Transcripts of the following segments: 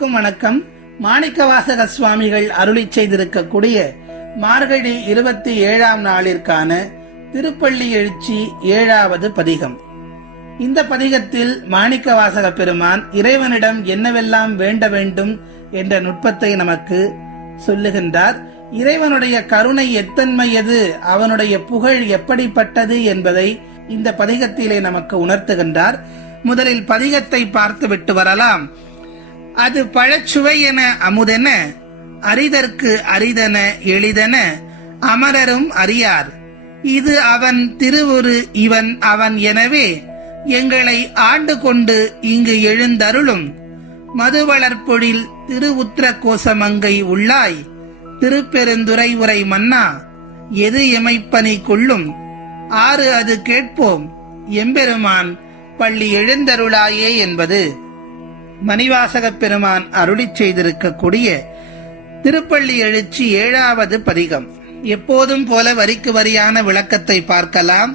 வணக்கம். மாணிக்கவாசக சுவாமிகள் அருளி செய்திருக்கக்கூடிய மார்கழி 27ஆம் நாளிற்கான திருப்பள்ளி எழுச்சி 7வது பதிகம். இந்த பதிகத்தில் மாணிக்கவாசக பெருமான் இறைவனிடம் என்னவெல்லாம் வேண்ட வேண்டும் என்ற நுட்பத்தை நமக்கு சொல்லுகின்றார். இறைவனுடைய கருணை எத்தன்மையது, அவனுடைய புகழ் எப்படிப்பட்டது என்பதை இந்த பதிகத்திலே நமக்கு உணர்த்துகின்றார். முதலில் பதிகத்தை பார்த்து விட்டு வரலாம். அது பழச்சுவை என அமுதென, அரிதற்கு அரிதன எளிதன, அமரரும் அறியார். இது அவன் திருவுரு இவன் அவன் எனவே, எங்களை ஆண்டு கொண்டு இங்கு எழுந்தருளும். மதுவளர்பொழில் திருவுத்திர கோசமங்கை உள்ளாய், திருப்பெருந்துறை உரை மன்னா, எது எமைப்பனி கொள்ளும். ஆறு அது கேட்போம், எம்பெருமான் பள்ளி எழுந்தருளாயே என்பது மணிவாசக பெருமான் அருளி செய்திருக்கக்கூடிய திருப்பள்ளி எழுச்சி 7வது பதிகம். எப்போதும் போல வரிக்கு வரியான விளக்கத்தை பார்க்கலாம்.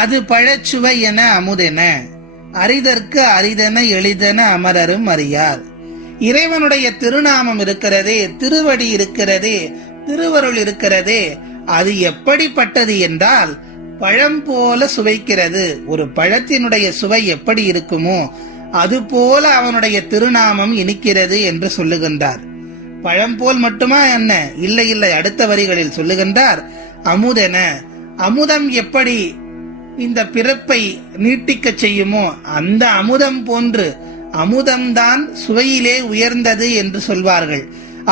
அது பழச்சுவை என அமுதென, அரிதற்கு அரிதன எளிதன, அமரரும் அறியார். இறைவனுடைய திருநாமம் இருக்கிறதே, திருவடி இருக்கிறதே, திருவருள் இருக்கிறதே, அது எப்படிப்பட்டது என்றால் பழம் போல சுவைக்கிறது. ஒரு பழத்தினுடைய சுவை எப்படி இருக்குமோ அதுபோல அவனுடைய திருநாமம் இனிக்கிறது என்று சொல்லுகின்றார். பழம் போல் மட்டுமா என்ன? இல்லை இல்லை, அடுத்த வரிகளில் சொல்லுகின்றார். அமுதென, அமுதம் எப்படி இந்த பிறப்பை நீட்டிக்க செய்யுமோ அந்த அமுதம் போன்று, அமுதம்தான் சுவையிலே உயர்ந்தது என்று சொல்வார்கள்.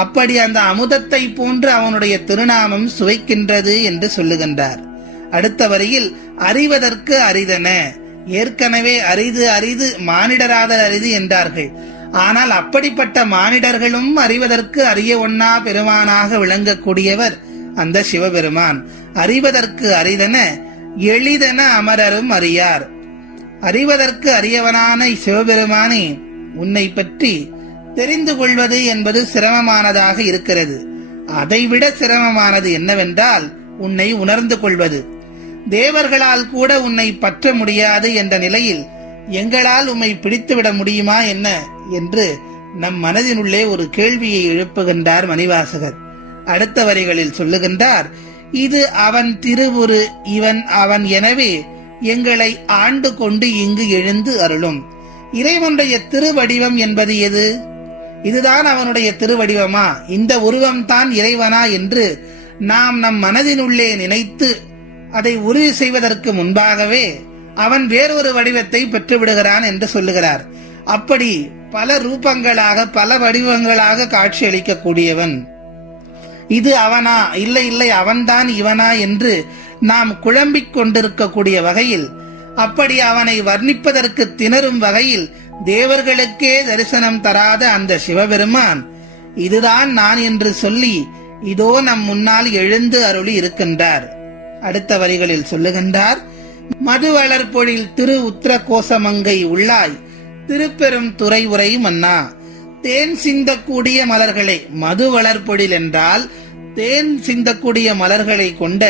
அப்படி அந்த அமுதத்தை போன்று அவனுடைய திருநாமம் சுவைக்கின்றது என்று சொல்லுகின்றார். அடுத்த வரியில் அறிவதற்கு அரிதன, ஏற்கனவே அரிது அரிது மானிடராதல் அரிது என்றார்கள். ஆனால் அப்படிப்பட்ட மானிடர்களும் அறிவதற்கு அறிய ஒண்ணா பெருமானாக விளங்கக்கூடியவர் அந்த சிவபெருமான். அறிவதற்கு அரிதன எளிதன, அமரரும் அறியார். அறிவதற்கு அரியவனான சிவபெருமானே, உன்னை பற்றி தெரிந்து கொள்வது என்பது சிரமமானதாக இருக்கிறது. அதைவிட சிரமமானது என்னவென்றால் உன்னை உணர்ந்து கொள்வது. தேவர்களால் கூட உன்னை பற்ற முடியாது என்ற நிலையில் எங்களால் உம்மை பிடித்துவிட முடியுமா என்ன என்று நம் மனதினுள்ளே ஒரு கேள்வியை எழுப்புகின்றார் மணிவாசகர். அடுத்த வரிகளில் சொல்லுகின்றார். இது அவன் திருவுரு இவன் அவன் எனவே, எங்களை ஆண்டு கொண்டு இங்கு எழுந்து அருளும். இறைவனுடைய திருவடிவம் என்பது எது? இதுதான் அவனுடைய திருவடிவமா? இந்த உருவம்தான் இறைவனா என்று நாம் நம் மனதினுள்ளே நினைத்து அதை உறுதி செய்வதற்கு முன்பாகவே அவன் வேறொரு வடிவத்தை பெற்றுவிடுகிறான் என்று சொல்லுகிறார். அப்படி பல ரூபங்களாக பல வடிவங்களாக காட்சி அளிக்கக்கூடியவன். இது அவனா? இல்லை இல்லை, அவன்தான் இவனா என்று நாம் குழம்பிக் கொண்டிருக்கக்கூடிய வகையில், அப்படி அவனை வர்ணிப்பதற்கு திணறும் வகையில் தேவர்களுக்கே தரிசனம் தராத அந்த சிவபெருமான் இதுதான் நான் என்று சொல்லி இதோ நம் முன்னால் எழுந்து அருளி இருக்கின்றார். அடுத்த வரிகளில் சொல்லுகின்றார். மது வளர்பொழில் திரு உத்திர கோசமங்கை உள்ளாய், திருப்பெரும் துறை உரை மன்னா. தேன் சிந்தக்கூடிய மலர்களை, மது வளர்பொழில் என்றால் தேன் சிந்தக்கூடிய மலர்களை கொண்ட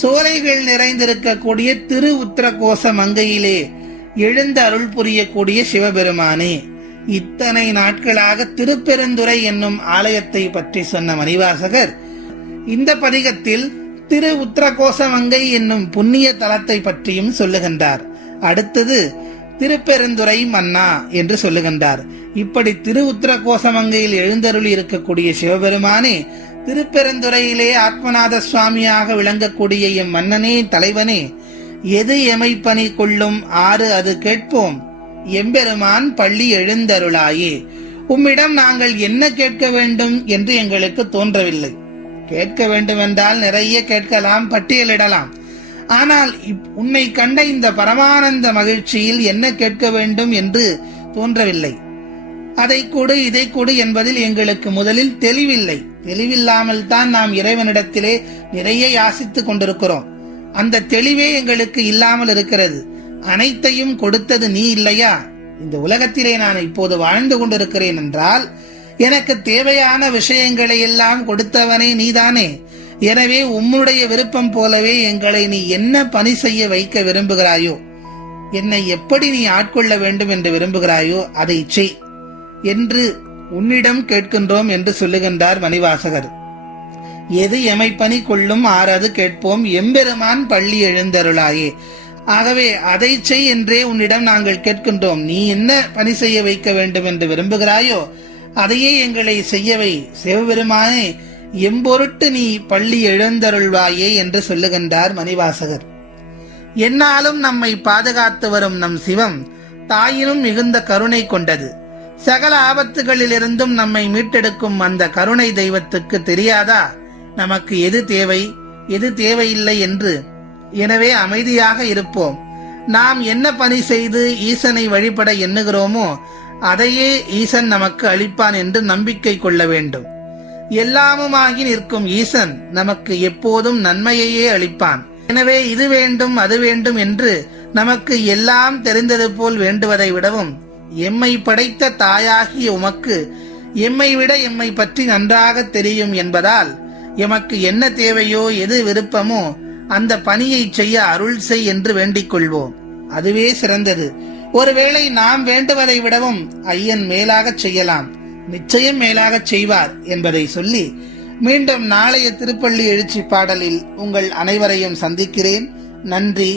சோலைகள் நிறைந்திருக்கக்கூடிய திரு உத்திர கோசமங்கையிலே எழுந்த அருள் புரியக்கூடிய சிவபெருமானே, இத்தனை நாட்களாக திருப்பெருந்துறை என்னும் ஆலயத்தை பற்றி சொன்ன மணிவாசகர் இந்த பதிகத்தில் திரு உத்திரகோசமங்கை என்னும் புண்ணிய தலத்தை பற்றியும் சொல்லுகின்றார். அடுத்தது திருப்பெருந்துறை மன்னா என்று சொல்லுகின்றார். இப்படி திரு உத்திரகோசமங்கையில் எழுந்தருளி இருக்கக்கூடிய சிவபெருமானே, திருப்பெருந்துறையிலே ஆத்மநாத சுவாமியாக விளங்கக்கூடிய எம் மன்னனே, தலைவனே, எது எமைப்பனி கொள்ளும். ஆறு அது கேட்போம், எம்பெருமான் பள்ளி எழுந்தருளாயே. உம்மிடம் நாங்கள் என்ன கேட்க வேண்டும் என்று எங்களுக்கு தோன்றவில்லை. கேட்க வேண்டுமென்றால் நிறைய கேட்கலாம், பட்டியலிடலாம். ஆனால் உன்னை கண்ட இந்த பரமானந்த மகிழ்ச்சியில் என்ன கேட்க வேண்டும் என்று தோன்றவில்லை. அதை கொடு இதை கொடு என்பதில் எங்களுக்கு முதலில் தெளிவில்லை. தெளிவில்லாமல் தான் நாம் இறைவனிடத்திலே நிறைய யாசித்துக் கொண்டிருக்கிறோம். அந்த தெளிவே எங்களுக்கு இல்லாமல் இருக்கிறது. அனைத்தையும் கொடுத்தது நீ இல்லையா? இந்த உலகத்திலே நான் இப்போது வாழ்ந்து கொண்டிருக்கிறேன் என்றால் எனக்கு தேவையான விஷயங்களை எல்லாம் கொடுத்தவனே நீதானே. எனவே உம்முடைய விருப்பம் போலவே எங்களை நீ என்ன பணி செய்ய வைக்க விரும்புகிறாயோ, என்னை எப்படி நீ ஆட்கொள்ள வேண்டும் என்று விரும்புகிறாயோ அதை செய் என்று உன்னிடம் கேட்கின்றோம் என்று சொல்லுகின்றார் மணிவாசகர். எது எமை பணி கொள்ளும் ஆறது கேட்போம் எம்பெருமான் பள்ளி எழுந்தருளாயே. ஆகவே அதை செய் என்றே உன்னிடம் நாங்கள் கேட்கின்றோம். நீ என்ன பணி செய்ய வைக்க வேண்டும் என்று விரும்புகிறாயோ அதையே எங்களை செய்யவை. சிவபெருமானே, எம்பொருட்டு நீ பள்ளி எழுந்தருள்வாயே என்று சொல்லுகின்றார் மணிவாசகர். என்னாலும் நம்மை பாதுகாத்து வரும் நம் சிவம் தாயினும் மிகுந்த கருணை கொண்டது. சகல ஆபத்துகளிலிருந்தும் நம்மை மீட்டெடுக்கும் அந்த கருணை தெய்வத்துக்கு தெரியாதா நமக்கு எது தேவை எது தேவையில்லை என்று? எனவே அமைதியாக இருப்போம். நாம் என்ன பணி செய்து ஈசனை வழிபட எண்ணுகிறோமோ அதையே ஈசன் நமக்கு அளிப்பான் என்று நம்பிக்கை கொள்ள வேண்டும். எல்லாமுமாகி நிற்கும் ஈசன் நமக்கு எப்போதும் நன்மையையே அளிப்பான். எனவே இது வேண்டும் அது வேண்டும் என்று நமக்கு எல்லாம் தெரிந்தது போல் வேண்டுவதை விடவும், எம்மை படைத்த தாயாகிய உமக்கு எம்மை விட எம்மை பற்றி நன்றாக தெரியும் என்பதால் எமக்கு என்ன தேவையோ எது விருப்பமோ அந்த பணியை செய்ய அருள் செய் என்று வேண்டிக் கொள்வோம். அதுவே சிறந்தது. ஒருவேளை நாம் வேண்டுவதை விடவும் ஐயன் மேலாக செய்யலாம், நிச்சயம் மேலாக செய்வார் என்பதை சொல்லி மீண்டும் நாளைய திருப்பள்ளி எழுச்சி பாடலில் உங்கள் அனைவரையும் சந்திக்கிறேன். நன்றி.